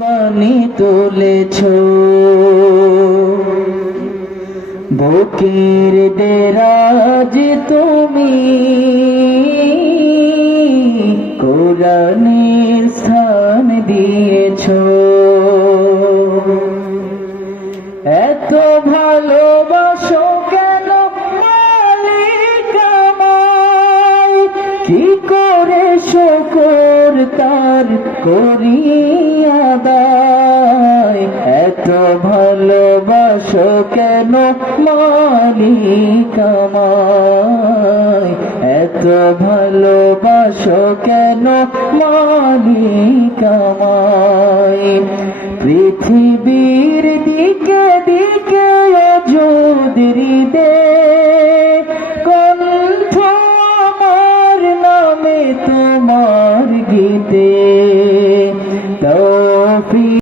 বাণী তুলেছ বুকের দেরাজ তুমি কোরআনের স্থান দিয়েছ। এত ভালোবাসো কেন মালিক আমায়, কি করে শুকর তার করি আদায়। এত ভালোবাসো কেন মালিক আমায়, এত ভালোবাসো কেন মালিক আমায়। পৃথিবীর দিকে দিকে যদি দে কণ্ঠ আমার নামে তোমার গীতে তৌফিক